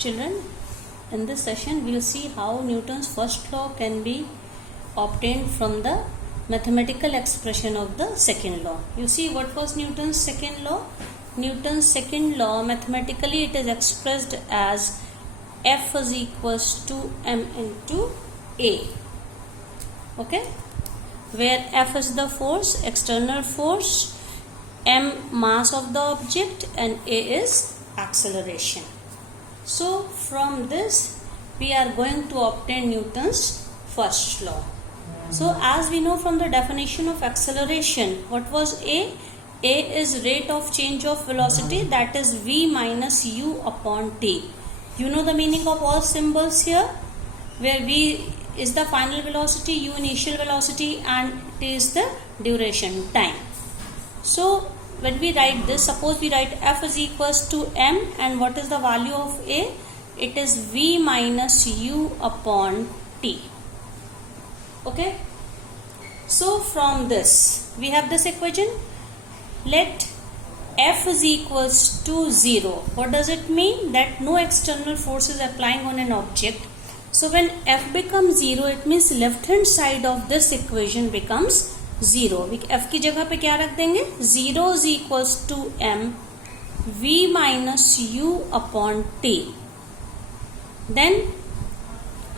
Children, in this session we will see how Newton's first law can be obtained from the mathematical expression of the second law. You see, what was Newton's second law? Newton's second law, mathematically it is expressed as F is equals to m into A. Okay, where F is the force, external force, m mass of the object, and A is acceleration. So from this we are going to obtain Newton's first law. So as we know from the definition of acceleration, what was A? A is rate of change of velocity, that is v minus u upon t. You know the meaning of all symbols here, where v is the final velocity, u initial velocity, and t is the duration, time. So when we write this, suppose we write F is equals to m, and what is the value of A? It is v minus u upon t. Okay, so from this we have this equation. Let F is equals to 0. What does it mean? That no external force is applying on an object. So when F becomes 0, it means left hand side of this equation becomes 0. F की जगह पे क्या रख देंगे? 0 is equals to m v minus u upon t. Then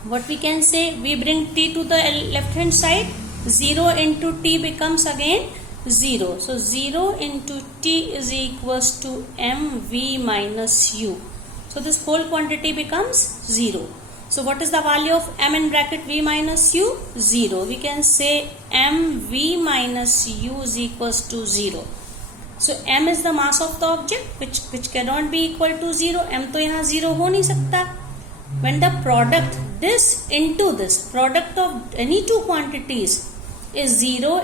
what we can say? We bring t to the left hand side. 0 into t becomes again 0. So 0 into t is equals to m v minus u. So this whole quantity becomes 0. So what is the value of m in bracket v minus u? 0. We can say m v minus u is equals to 0. So m is the mass of the object which cannot be equal to 0. m तो यहाँ 0 हो नहीं सकता. When the product this into this product of any two quantities is 0,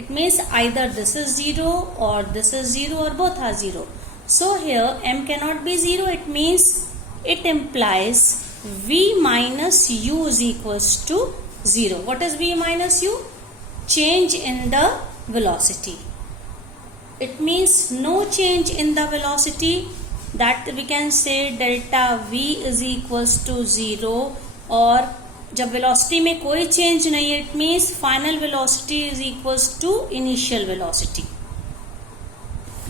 it means either this is 0 or this is 0 or both are 0. So here m cannot be 0. It means it implies v minus u is equals to 0. What is v minus u? Change in the velocity. It means no change in the velocity, that we can say delta v is equals to 0, और जब velocity में कोई change नहीं है, it means final velocity is equals to initial velocity.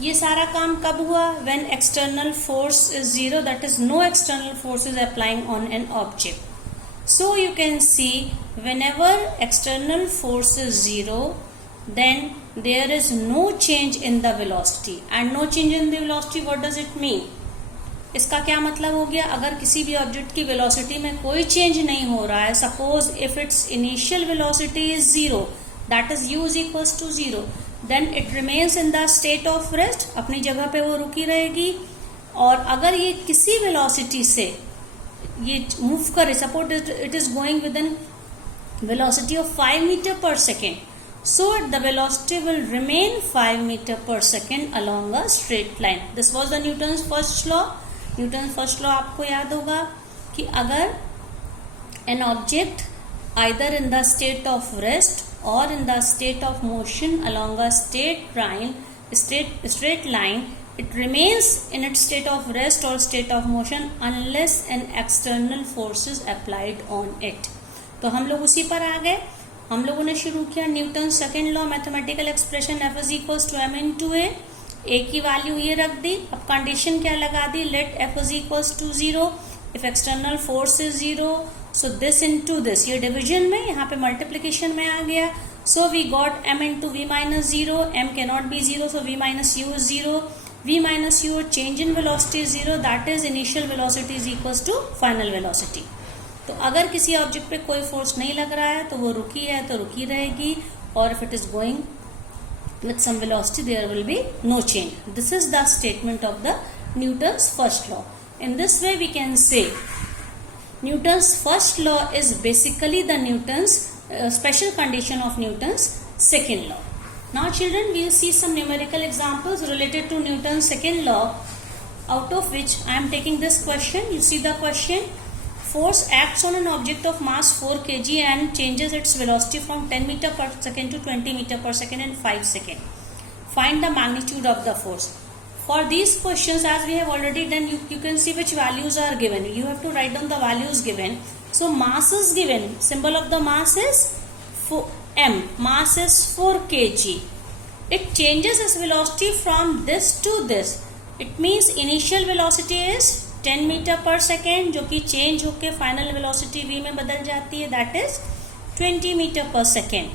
ये सारा काम कब हुआ? When external force is 0, that is no external force is applying on an object. So you can see whenever external force is 0, then there is no change in the velocity, and no change in the velocity, what does it mean? इसका क्या मतलब हो गया? अगर किसी भी object की velocity में कोई चेंज नहीं हो रहा है, suppose if its initial velocity is 0, that is u is equals to 0, then it remains in the state of rest, अपनी जगह पे वो रुकी रहेगी. और अगर ये किसी वेलोसिटी से ये मूव करे, suppose it is going with an velocity of 5 metre पर second, so the velocity will remain 5 meter per second along a straight line. This was the Newton's first law. Newton's first law आपको याद होगा कि अगर an object either in the state of rest or in the state of motion along a straight line, it remains in its state of rest or state of motion unless an external force is applied on it. तो हम लोग उसी पर आ गए. हम लोगों ने शुरू किया Newton second law, mathematical expression F is equals to M into A. A की वैल्यू ये रख दी. अब कंडीशन क्या लगा दी? Let F is equals to 0 if external force is 0. So this into this, ये डिवीजन में, यहाँ पे मल्टीप्लीकेशन में आ गया. So we got M into V minus 0. M cannot be 0, so V minus U is 0. We minus u, change in velocity is 0, that is initial velocity is equals to final velocity. तो अगर किसी object पे कोई force नहीं लग रहा है तो वो रुकी है तो रुकी रहेगी, और if it is going with some velocity there will be no change. This is the statement of the Newton's first law. In this way we can say Newton's first law is basically the Newton's special condition of Newton's second law. Now children, we will see some numerical examples related to Newton's second law, out of which I am taking this question. You see the question. Force acts on an object of mass 4 kg and changes its velocity from 10 meter per second to 20 meter per second in 5 seconds. Find the magnitude of the force. For these questions, as we have already done, you can see which values are given. You have to write down the values given. So mass is given. Symbol of the mass is m. Mass is 4 kg. It changes its velocity from this to this. It means initial velocity is 10 meter per second, जो कि change होके final velocity v में बदल जाती है. That is 20 meter per second.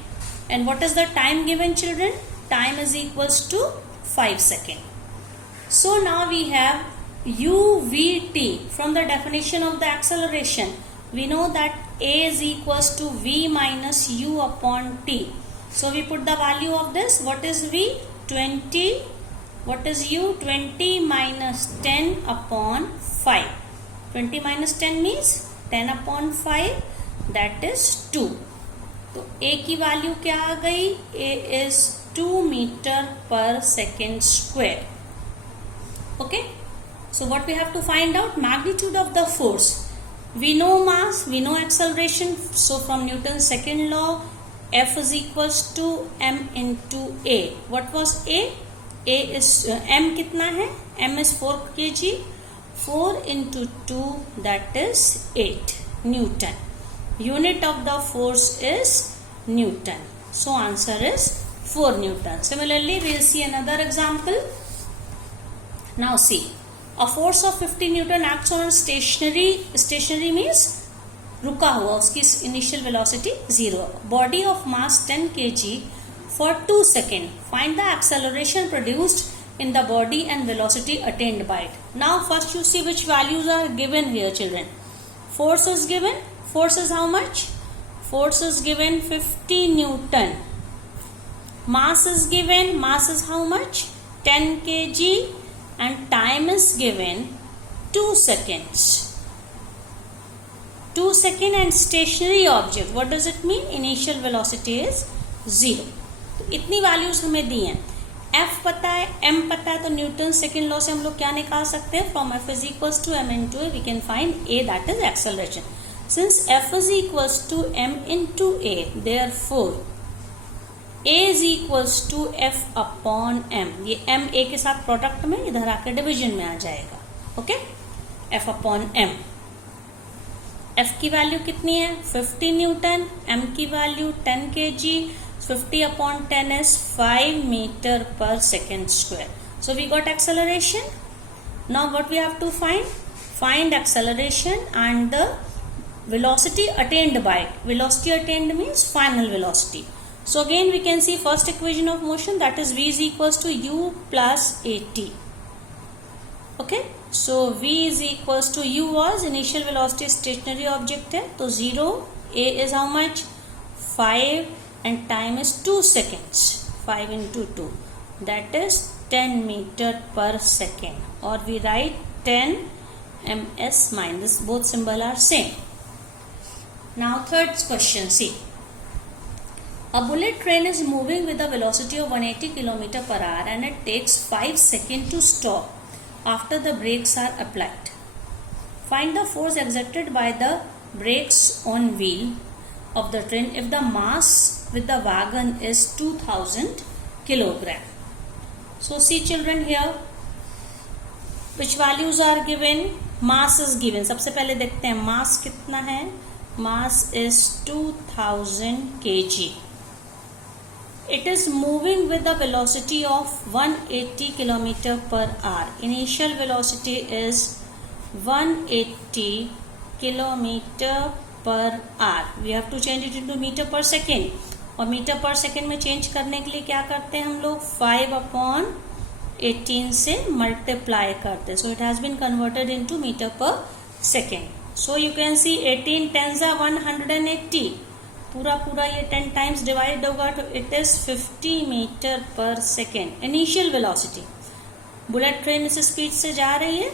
And what is the time given, children? Time is equals to 5 seconds. So now we have UVT. From the definition of the acceleration, we know that A is equals to V minus U upon T. So we put the value of this. What is V? 20. What is U? 20 minus 10 upon 5. 20 minus 10 means 10 upon 5. That is 2. तो A की value क्या आ गई? A is 2 meter per second square. Okay. So what we have to find out? Magnitude of the force. We know mass, we know acceleration. So from Newton's second law, F is equals to m into A. What was A? A is m कितना है? M is 4 kg. 4 into 2, that is 8 Newton. Unit of the force is Newton. So answer is 4 Newton. Similarly, we will see another example. Now see, a force of 50 Newton acts on stationary means रुका हुआ, उसकी initial velocity 0. Body of mass 10 kg for 2 seconds. Find the acceleration produced in the body and velocity attained by it. Now first you see which values are given here, children. Force is given. Force is how much? Force is given 50 Newton. Mass is given. Mass is how much? 10 kg. And time is given 2 seconds. 2 seconds and stationary object. What does it mean? Initial velocity is 0. तो इतनी values हमें दी हैं. F पता है, M पता है, तो Newton second law से हम लोग क्या निकाल सकते हैं? From F is equals to m into A, we can find A, that is acceleration. Since F is equals to m into A, therefore A is equals to F upon m. ये m A के साथ product में इधर आकर division में आ जाएगा. Okay, F upon m. F की वैल्यू कितनी है? 50 न्यूटन. M की value 10 kg. 50 upon 10 is 5 meter per second square. So we got acceleration. Now what we have to find? Find acceleration and the velocity attained by it. Velocity attained means final velocity. So again we can see first equation of motion, that is V is equals to U plus AT. Okay. So V is equals to U was initial velocity stationary object है, तो 0. A is how much? 5 and time is 2 seconds. 5 into 2. That is 10 meter per second. Or we write 10 ms minus, both symbol are same. Now third question, see. A bullet train is moving with a velocity of 180 km per hour and it takes 5 seconds to stop after the brakes are applied. Find the force exerted by the brakes on wheel of the train if the mass with the wagon is 2000 kilogram. So see children here, which values are given? Mass is given. सबसे पहले देखते हैं mass कितना है. Mass is 2000 kg. It is moving with the velocity of 180 km per hour. Initial velocity is 180 km per hour. We have to change it into meter per second. और metre पर second में change करने के लिए क्या करते हैं हम लोग? 5/18 से मल्टीप्लाई करते हैं. So it has been converted into metre पर second. So you can see 18 10 180. पूरा ये 10 टाइम्स डिवाइड होगा तो इट इज 50 मीटर पर second. Initial velocity. Bullet train इस स्पीड से जा रही है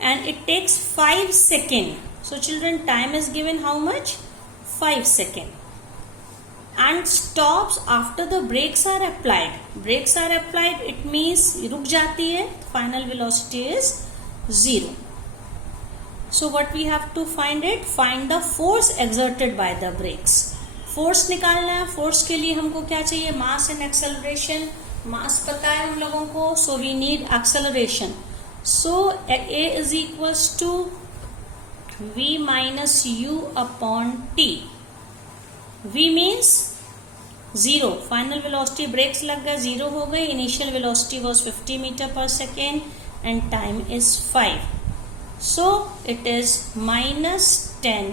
and it takes 5 second. So children time is given how much? 5 second. And stops after the brakes are applied. Brakes are applied, it means रुक जाती है. Final velocity is 0. So what we have to find it? Find the force exerted by the brakes. Force निकालना है. Force के लिए हमको क्या चाहिए? Mass and acceleration. मास पता है हम लोगों को, so we need acceleration. So a is equals to v minus u upon t. v means zero. Final velocity brakes लग गए, जीरो हो गई. इनिशियल वेलोसिटी वाज 50 मीटर पर second and time is 5. So it is -10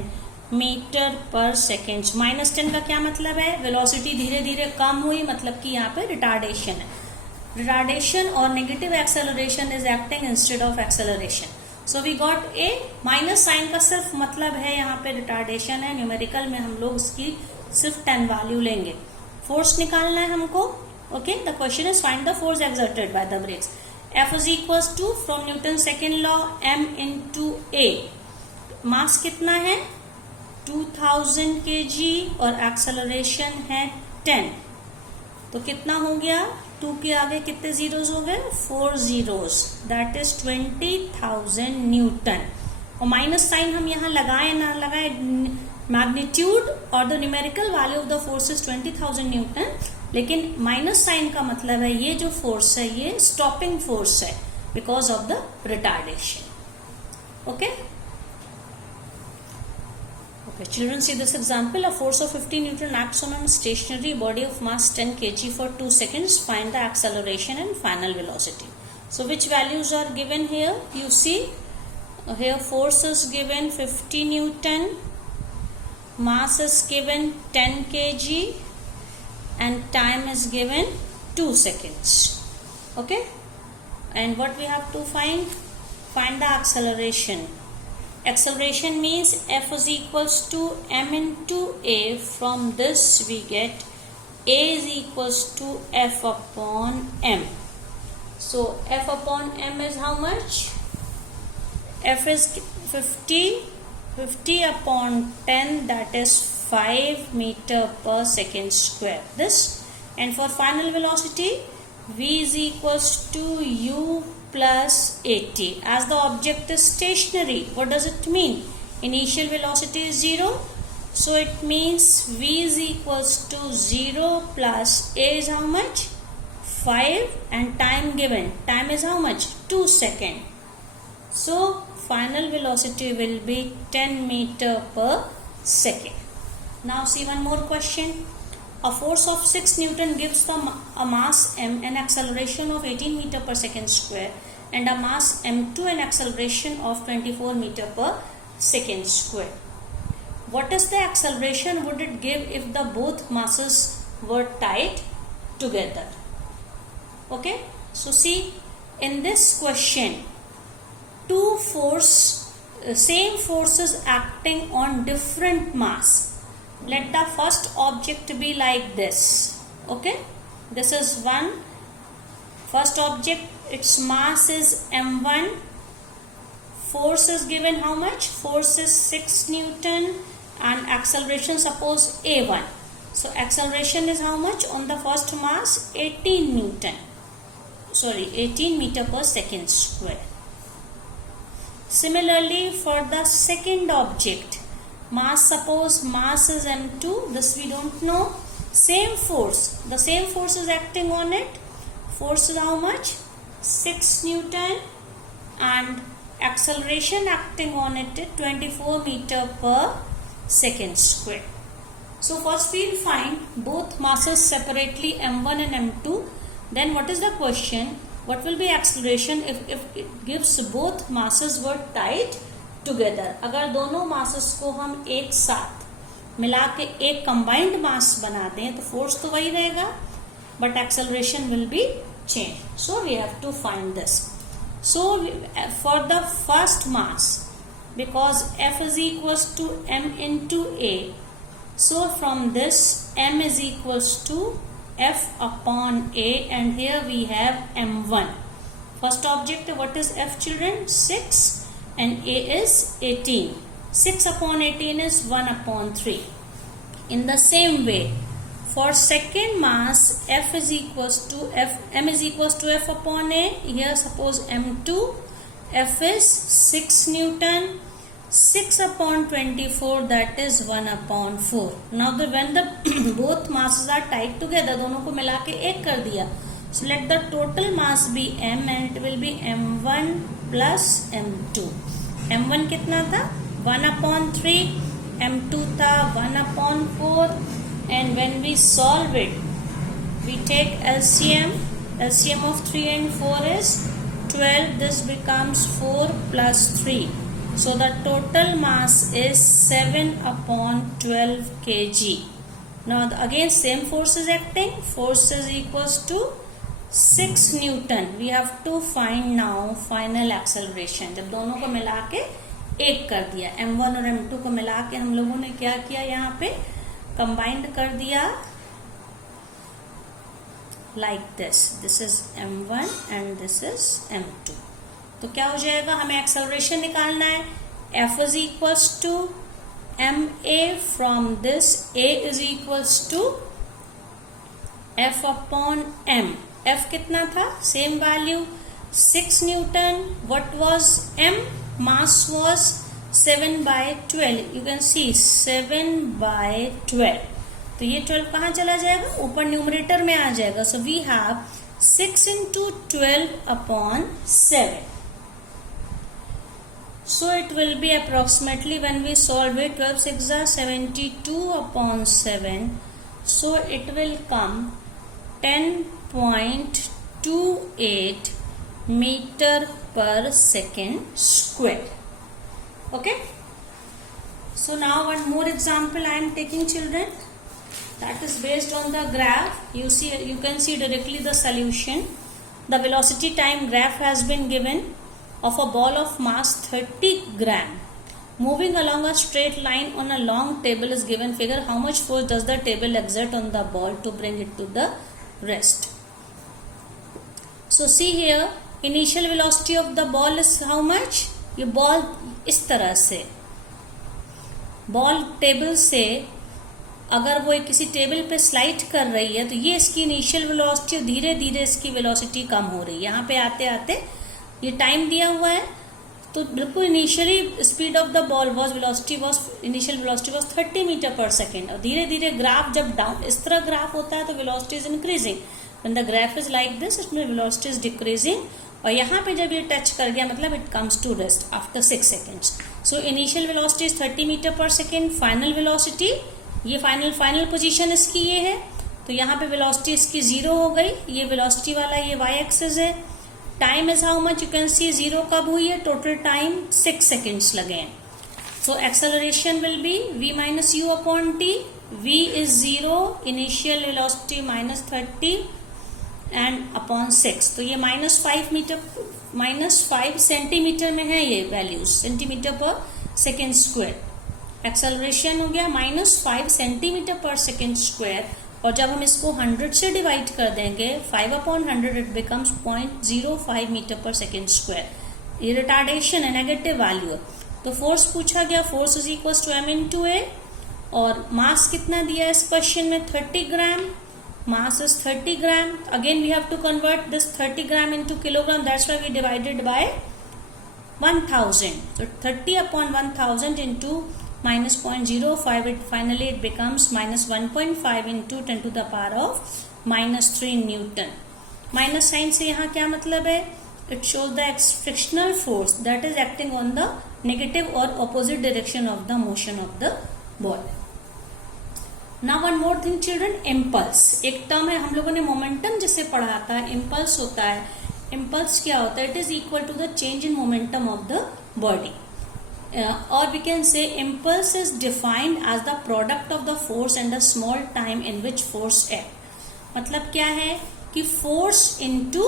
metre पर second. -10 का क्या मतलब है? वेलोसिटी धीरे धीरे कम हुई, मतलब कि यहाँ पे रिटार्डेशन है. रिटार्डेशन और negative acceleration is acting instead of acceleration. So we got a. Minus sign का सिर्फ मतलब है यहाँ पे रिटार्डेशन है. न्यूमेरिकल में हम लोग उसकी सिर्फ 10 वैल्यू लेंगे. फोर्स निकालना है हमको. Okay, the question is find the force exerted by the brakes. F is equals to from Newton second law m into a. Mass कितना है? 2000 kg और एक्सेलरेशन है 10. तो कितना हो गया? 2 के आगे कितने जीरोस हो गए? 4 जीरोस. That is 20,000 Newton. और माइनस साइन हम यहाँ लगाए ना लगाए, मैग्नीट्यूड और the numerical value of the force is 20,000 Newton. लेकिन माइनस साइन का मतलब है ये जो फोर्स है ये स्टॉपिंग फोर्स है because of the retardation. Okay okay, children, see this example. A force of 50 Newton acts on a stationary body of mass 10 kg for 2 seconds. Find the acceleration and final velocity. So which values are given here? You see here force is given 50 Newton, mass is given 10 kg and time is given 2 seconds. Okay, and what we have to find the acceleration. Acceleration means F is equals to m into a. From this we get a is equals to F upon m. So F upon m is how much? F is 50 upon 10, that is 5 meter per second square. This, and for final velocity v is equals to u plus at. As the object is stationary, what does it mean? Initial velocity is 0, so it means v is equals to 0 plus a is how much? 5, and time given, time is how much? 2 seconds. So final velocity will be 10 meter per second. Now see one more question. A force of 6 Newton gives a mass m an acceleration of 18 meter per second square and a mass m2 an acceleration of 24 meter per second square. What is the acceleration would it give if the both masses were tied together? Okay, so see in this question, same forces acting on different mass. Let the first object be like this. Okay, this is one first object, its mass is m1. Force is given how much? Force is 6 Newton and acceleration suppose a1. So acceleration is how much on the first mass? 18 meter per second square. Similarly for the second object, mass, suppose mass is m2, this we don't know. Same force, the same force is acting on it. Force is how much? 6 Newton and acceleration acting on it is 24 meter per second square. So first we will find both masses separately, m1 and m2. Then what is the question? What will be acceleration if it gives both masses were tied together? अगर दोनों masses को हम एक साथ मिला के एक combined mass बना दें तो force तो वही रहेगा, but acceleration will be changed. So we have to find this. So for the first mass, because F is equals to m into a, so from this m is equals to F upon a, and here we have m1. First object, what is F, children? 6, and a is 18. 6 upon 18 is 1 upon 3. In the same way, for second mass, m is equals to F upon a. Here suppose m2, F is 6 Newton. 6 upon 24, that is 1 upon 4. Now when the both masses are tied together, दोनों को मिला के एक कर दिया, So let the total mass be m and it will be m1 plus m2. m1 कितना था 1/3, m2 था 1/4, and when we solve it we take LCM of 3 and 4 is 12. This becomes 4 plus 3. So the total mass is 7/12 kg. Now again same force is acting. Force is equals to 6 Newton. We have to find now final acceleration. जब दोनों को मिला के एक कर दिया, m1 और m2 को मिला के हम लोगों ने क्या किया, यहाँ पे कंबाइंड कर दिया like this. This is m1 and this is m2. तो क्या हो जाएगा, हमें एक्सेलरेशन निकालना है. F is equals to ma from this. A is equals to F upon m. F कितना था, same value 6 Newton. What was m? Mass was 7/12. You can see 7/12. तो ये 12 कहाँ चला जाएगा, ऊपर न्यूमरेटर में आ जाएगा. So we have 6 into 12/7. So it will be approximately, when we solve it, 12 6 are 72/7. So it will come 10.28 meter per second square. Okay. So now one more example I am taking, children. That is based on the graph. You can see directly the solution. The velocity time graph has been given of a ball of mass 30 gram moving along a straight line on a long table is given figure. How much force does the table exert on the ball to bring it to the rest? So see here, initial velocity of the ball is how much? ये ball इस तरह से ball table से अगर वो किसी table पे slide कर रही है तो ये इसकी इनिशियल वेलोसिटी, धीरे धीरे इसकी वेलोसिटी कम हो रही है. यहाँ पे आते आते ये टाइम दिया हुआ है, तो बिल्कुल initially speed of the ball initial velocity was 30 metre पर सेकेंड. और धीरे धीरे ग्राफ जब डाउन इस तरह ग्राफ होता है तो velocity is increasing. When the graph is like this, इसमें वेलोसिटी इज डिक्रीजिंग. और यहाँ पे जब ये टच कर गया मतलब it comes to rest after 6 seconds. So initial velocity is 30 metre पर सेकेंड. फाइनल वेलोसिटी, ये फाइनल पोजीशन इसकी ये है, तो यहाँ पे वेलोसिटी इसकी 0 हो गई. ये वेलोसिटी वाला ये y एक्सिस है. Time is how much, you can सी 0 कब हुई है, टोटल टाइम 6 सेकेंड्स लगे हैं. So acceleration will be v minus u upon t. v is 0, initial velocity -30 and upon 6. तो ये -5 सेंटीमीटर में है ये वैल्यूज, सेंटीमीटर पर सेकेंड स्क्वायर. एक्सेलरेशन हो गया -5 सेंटीमीटर पर सेकेंड स्क्वायर. और जब हम इसको 100 से डिवाइड कर देंगे 5/100 इट बिकम्स 0.05 मीटर पर सेकेंड स्क्वायर. ये रिटार्डेशन है, नेगेटिव वैल्यू है. तो फोर्स पूछा गया, force is equal to m into a. और मास कितना दिया इस क्वेश्चन में, 30 gram. Mass is 30 gram. Again we have to convert this 30 gram into kilogram. That's why we divided by 1000. So 30/1000 into -0.05, it becomes -1.5 into 10 to the power of -3 Newton. Minus sign से यहाँ क्या मतलब है, it shows the frictional force that is acting on the negative और opposite direction of the motion of the ball. Now one more thing children, impulse. एक term है, हम लोगों ने मोमेंटम जिसे पढ़ा था, इम्पल्स होता है. इम्पल्स क्या होता है, it is equal to the change in momentum of the body. Or we can say impulse is defined as the product of the force and the small time in which force act. मतलब क्या है कि force into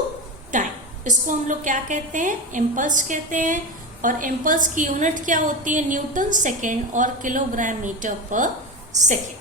time, इसको हम लोग क्या कहते हैं, impulse कहते हैं. और impulse की यूनिट क्या होती है, न्यूटन सेकेंड और किलोग्राम मीटर पर सेकेंड.